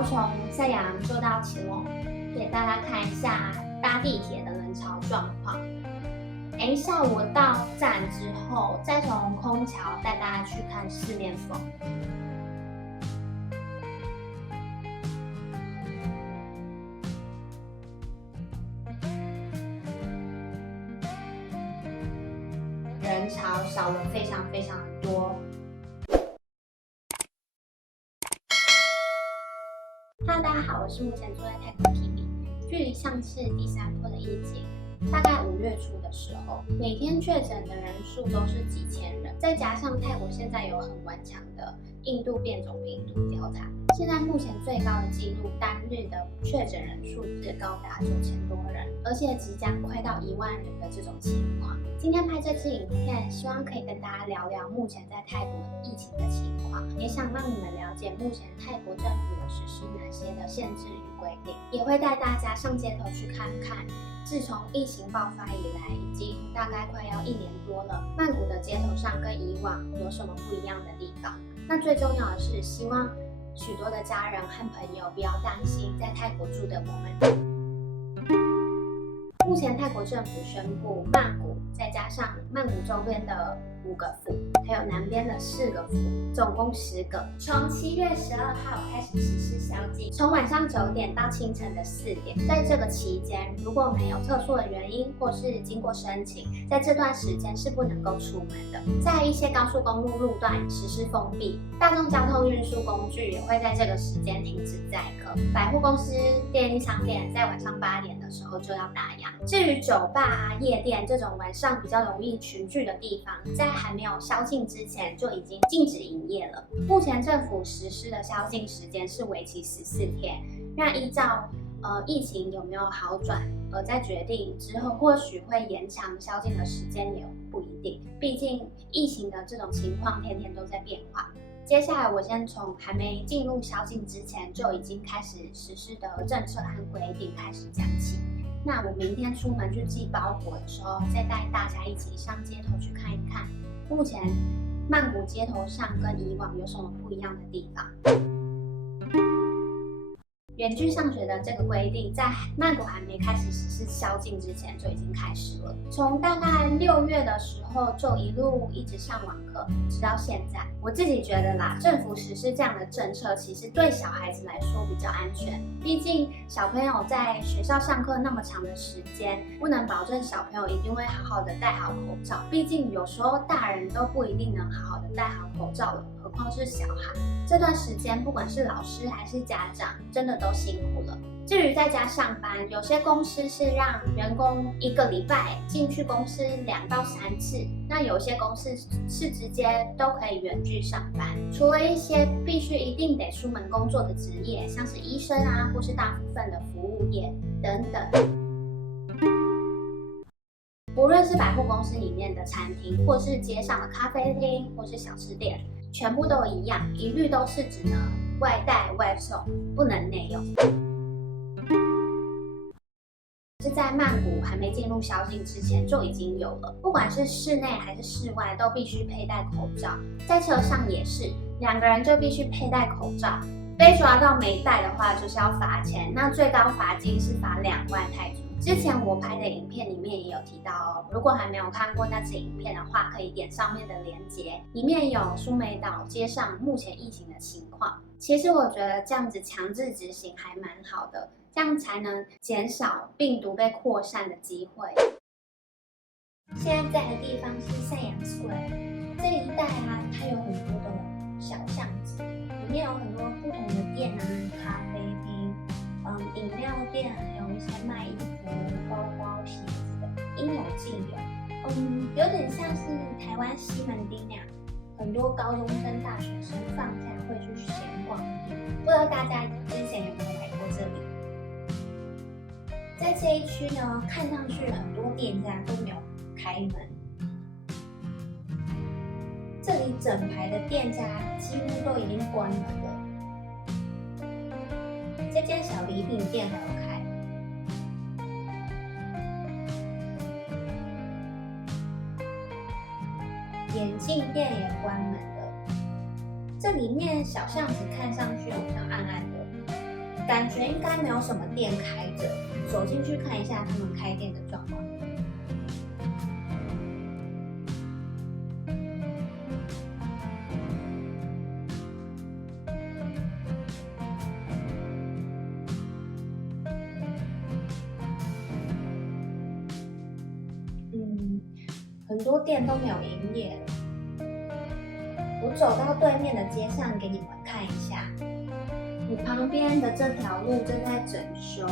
高雄赛扬坐到奇隆，给大家看一下搭地铁的人潮状况。下午到站之后，再从空桥带大家去看四面风。人潮少了非常多。Hello， 大家好，我是目前住在泰国 Kimi， 距离上次第3波的疫情，大概5月初的时候，每天确诊的人数都是几千人，再加上泰国现在有很顽强的印度变种病毒Delta，现在目前最高的纪录单日的确诊人数是高达9000多人，而且即将快到1万人的这种情况。今天拍这支影片，希望可以跟大家聊聊目前在泰国疫情的情况，也想让你们了解目前泰国政府有实施哪些的限制与规定，也会带大家上街头去看看。自从疫情爆发以来，已经大概快要1年多了，曼谷的街头上跟以往有什么不一样的地方？那最重要的是，希望许多的家人和朋友不要担心在泰国住的我们。目前泰国政府宣布，曼谷再加上曼谷周边的5个府，还有南边的4个府，总共10个。从7月12号开始实施宵禁，从晚上9点到清晨的4点。在这个期间，如果没有特殊的原因或是经过申请，在这段时间是不能够出门的。在一些高速公路路段实施封闭，大众交通运输工具也会在这个时间停止载客。百货公司、便利商店在晚上8点的时候就要打烊。至于酒吧、夜店这种晚上比较容易群聚的地方，在还没有宵禁之前就已经禁止营业了。目前政府实施的宵禁时间是为期14天，那依照疫情有没有好转，再决定之后或许会延长宵禁的时间，也不一定。毕竟疫情的这种情况天天都在变化。接下来我先从还没进入宵禁之前就已经开始实施的政策和规定开始讲起。那我明天出门去寄包裹的时候，再带大家一起上街头去看一看，目前曼谷街头上跟以往有什么不一样的地方。远距上学的这个规定，在曼谷还没开始实施宵禁之前就已经开始了。从大概6月的时候就一直上网课，直到现在。我自己觉得啦，政府实施这样的政策，其实对小孩子来说比较安全。毕竟小朋友在学校上课那么长的时间，不能保证小朋友一定会好好的戴好口罩。毕竟有时候大人都不一定能好好的戴好口罩了，何况是小孩。这段时间，不管是老师还是家长，真的都辛苦了。至于在家上班，有些公司是让员工1个礼拜进去公司2到3次，那有些公司是直接都可以远距上班。除了一些必须一定得出门工作的职业，像是医生啊，或是大部分的服务业等等。无论是百货公司里面的餐厅，或是街上的咖啡厅，或是小吃店，全部都一样，一律都是只能外带外送，不能内用。是在曼谷还没进入宵禁之前就已经有了，不管是室内还是室外都必须佩戴口罩，在车上也是，2个人就必须佩戴口罩，被抓到没戴的话就是要罚钱，那最高罚金是罚2万泰铢。之前我拍的影片里面也有提到哦，如果还没有看过那支影片的话，可以点上面的连结，里面有苏梅岛街上目前疫情的情况。其实我觉得这样子强制执行还蛮好的，这样才能减少病毒被扩散的机会。现在在的地方是赛扬 Square， 这一带啊，它有很多的小巷子，里面有很多不同的店啊，咖啡厅、饮料店，还有一些卖衣服、包包、鞋子的，应有尽有。有点像是台湾西门町那样，很多高中生、大学生放假会去闲逛的地方。不知道大家之前有没有来过这里？在这一区呢，看上去很多店家都没有开门，这里整排的店家几乎都已经关门了。这间小礼品店还有开，眼镜店也关门了。这里面小巷子看上去好像暗暗的，感觉应该没有什么店开着，走进去看一下他们开店的状况。很多店都没有营业了。我走到对面的街上给你们看一下，我旁边的这条路正在整修，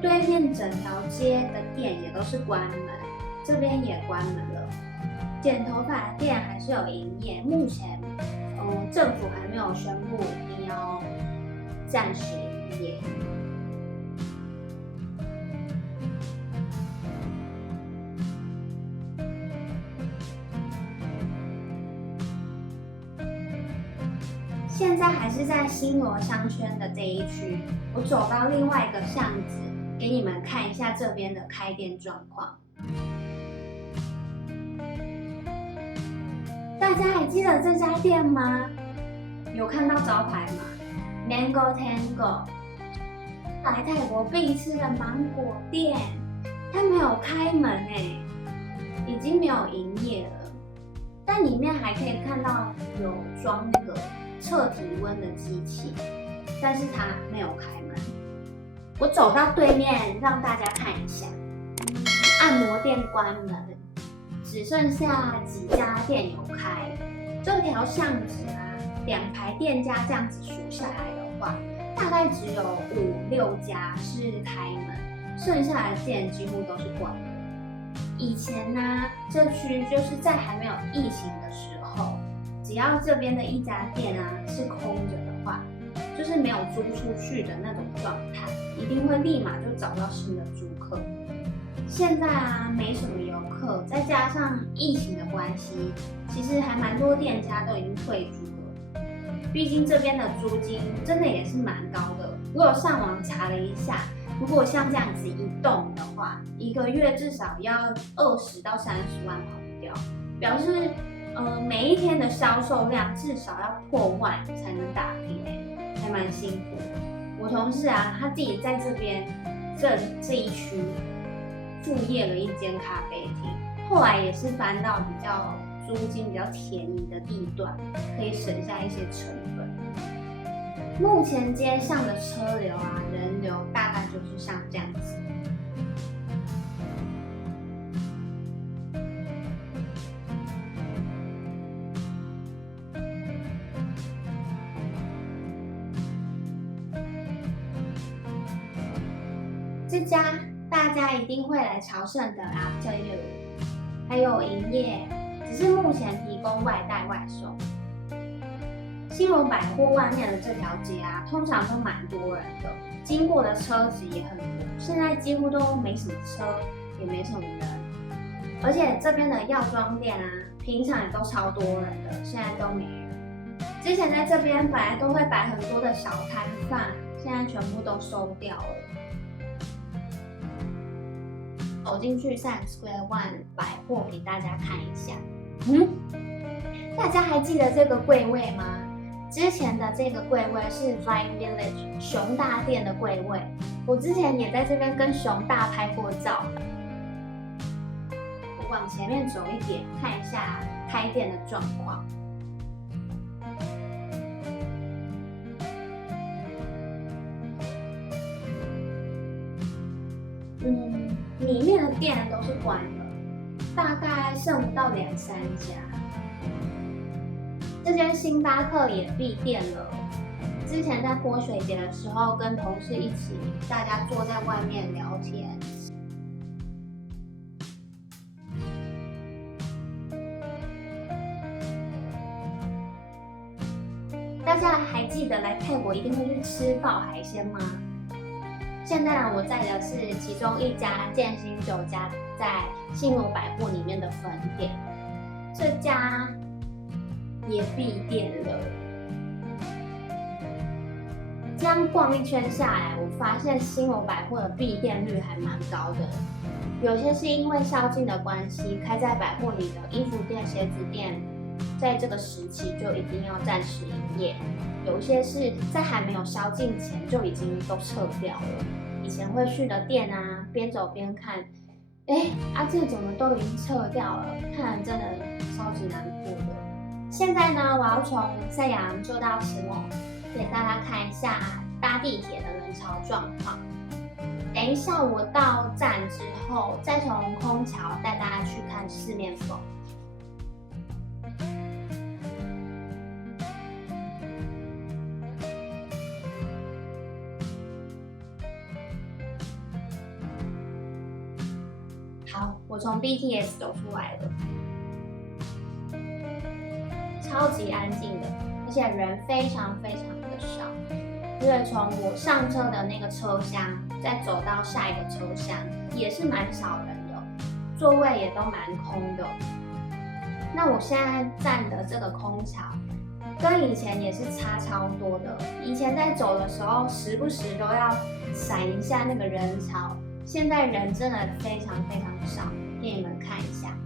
对面整条街的店也都是关门，这边也关门了。剪头发的店还是有营业，目前政府还没有宣布一定要暂时营业。现在还是在新罗商圈的这一区，我走到另外一个巷子，给你们看一下这边的开店状况。大家还记得这家店吗？有看到招牌吗 ？Mango Tango， 来泰国必吃的芒果店，它没有开门哎，已经没有营业了，但里面还可以看到有装那个测体温的机器，但是它没有开门。我走到对面让大家看一下，按摩店关门，只剩下几家店有开。这条巷子啊，2排店家这样子数下来的话，大概只有5、6家是开门，剩下的店几乎都是关门。以前呢，这区就是在还没有疫情的时候，只要这边的一家店啊是空着的话，就是没有租出去的那种状态，一定会立马就找到新的租客。现在啊没什么游客，再加上疫情的关系，其实还蛮多店家都已经退租了。毕竟这边的租金真的也是蛮高的。我有上网查了一下，如果像这样子一栋的话，一个月至少要20到30万跑不掉，表示每一天的销售量至少要破万才能打平，还蛮辛苦。我同事啊，他自己在这边这一区副业了一间咖啡厅，后来也是搬到比较租金比较便宜的地段，可以省下一些成本。目前街上的车流啊、人流大概就是像这样子。这家大家一定会来朝圣的 After You， 还有营业，只是目前提供外带外送。新罗百货外面的这条街啊，通常都蛮多人的，经过的车子也很多。现在几乎都没什么车，也没什么人，而且这边的药妆店啊，平常也都超多人的，现在都没人。之前在这边本来都会摆很多的小摊贩，现在全部都收掉了。走进去 Times Square One 百货给大家看一下。大家还记得这个柜位吗？之前的这个柜位是 Flying Village 熊大店的柜位，我之前也在这边跟熊大拍过照。我往前面走一点，看一下开店的状况。里面的店都是关了，大概剩不到2、3家。这间星巴克也闭店了。之前在泼水节的时候，跟同事一起，大家坐在外面聊天。大家还记得来泰国一定会去吃爆海鲜吗？现在我在的是其中一家建新酒家在新罗百货里面的分店，这家也闭店了。这样逛一圈下来，我发现新罗百货的闭店率还蛮高的。有些是因为宵禁的关系，开在百货里的衣服店、鞋子店，在这个时期就一定要暂时营业。有一些是在还没有宵禁前就已经都撤掉了。以前会去的店啊，边走边看，这怎么都已经撤掉了，看来真的超级难过的。现在呢，我要从赛亚郎就到石龙，给大家看一下搭地铁的人潮状况。等一下我到站之后，再从空桥带大家去看四面佛。好，我从 BTS 走出来了，超级安静的，而且人非常非常的少。因为从我上车的那个车厢，再走到下一个车厢，也是蛮少人的，座位也都蛮空的。那我现在站的这个空桥，跟以前也是差超多的。以前在走的时候，时不时都要闪一下那个人潮，现在人真的非常非常少，给你们看一下。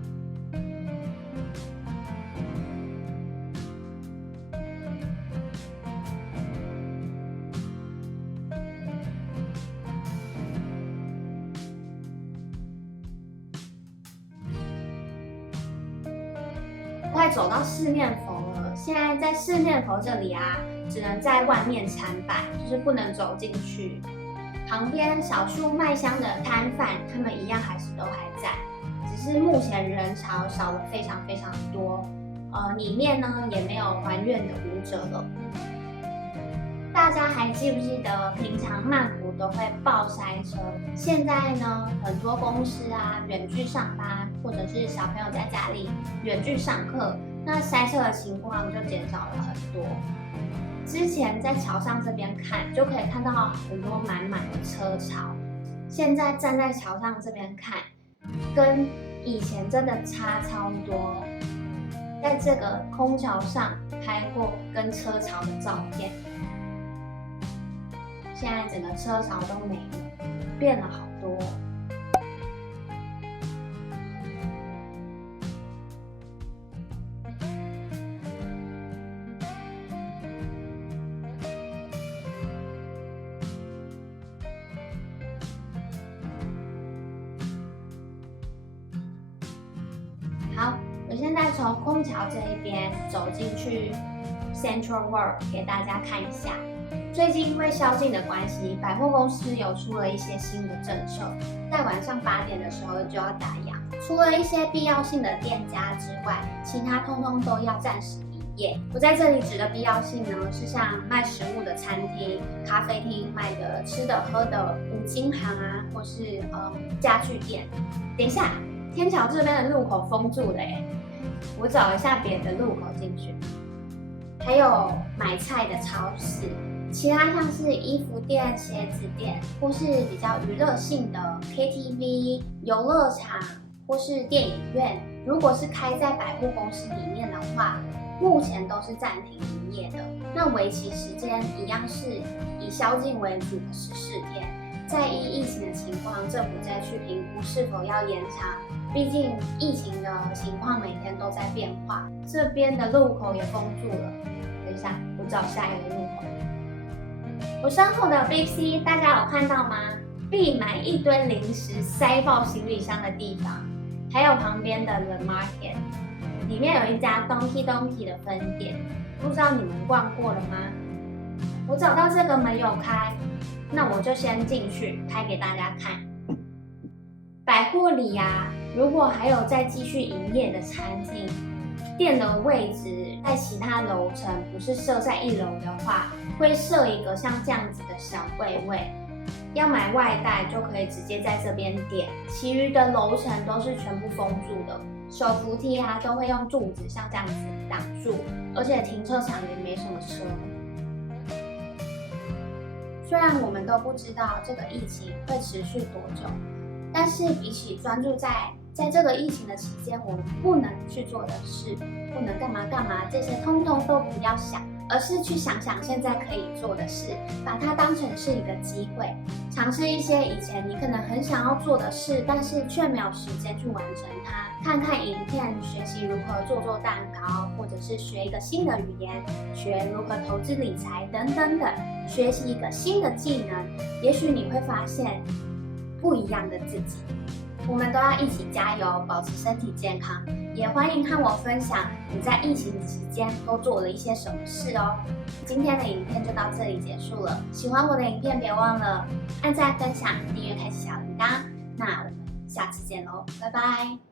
快走到四面佛了，现在在四面佛这里啊，只能在外面参拜，就是不能走进去。旁边少数卖香的摊贩，他们一样还是都还在，只是目前人潮少了非常非常多。里面呢也没有还愿的舞者了。大家还记不记得平常曼谷都会爆塞车？现在呢，很多公司啊远距上班，或者是小朋友在家里远距上课，那塞车的情况就减少了很多。之前在桥上这边看，就可以看到很多满满的车潮。现在站在桥上这边看，跟以前真的差超多。在这个空桥上拍过跟车潮的照片。现在整个车潮都没了，变了好多。好，我现在从空桥这一边走进去 Central World 给大家看一下。最近因为宵禁的关系，百货公司有出了一些新的政策，在晚上8点的时候就要打烊。除了一些必要性的店家之外，其他通通都要暂时营业。我在这里指的必要性呢，是像卖食物的餐厅、咖啡厅、卖的吃的喝的五金行啊，或是家具店。等一下，天桥这边的路口封住了耶，我找一下别的路口进去。还有买菜的超市。其他像是衣服店、鞋子店，或是比较娱乐性的 KTV、游乐场或是电影院，如果是开在百货公司里面的话，目前都是暂停营业的。那为期时间一样是以宵禁为主的14天，在依疫情的情况，政府再去评估是否要延长。毕竟疫情的情况每天都在变化，这边的路口也封住了。等一下，我找下一个路口。我身后的 Big C 大家有看到吗？必买一堆零食塞爆行李箱的地方，还有旁边的 The Market， 里面有一家 Donkey Donkey 的分店，不知道你们逛过了吗？我找到这个门有开，那我就先进去拍给大家看。百货里啊，如果还有再继续营业的餐厅，店的位置在其他楼层，不是设在1楼的话，会设一个像这样子的小柜位，要买外带就可以直接在这边点。其余的楼层都是全部封住的，手扶梯啊都会用柱子像这样子挡住，而且停车场也没什么车。虽然我们都不知道这个疫情会持续多久，但是比起专注在这个疫情的期间，我们不能去做的事，不能干嘛干嘛，这些通通都不要想，而是去想想现在可以做的事，把它当成是一个机会，尝试一些以前你可能很想要做的事，但是却没有时间去完成它。看看影片，学习如何做蛋糕，或者是学一个新的语言，学如何投资理财等等等，学习一个新的技能，也许你会发现不一样的自己。我们都要一起加油，保持身体健康。也欢迎和我分享你在疫情期间都做了一些什么事哦。今天的影片就到这里结束了。喜欢我的影片，别忘了按赞、分享、订阅、开启小铃铛。那我们下次见喽，拜拜。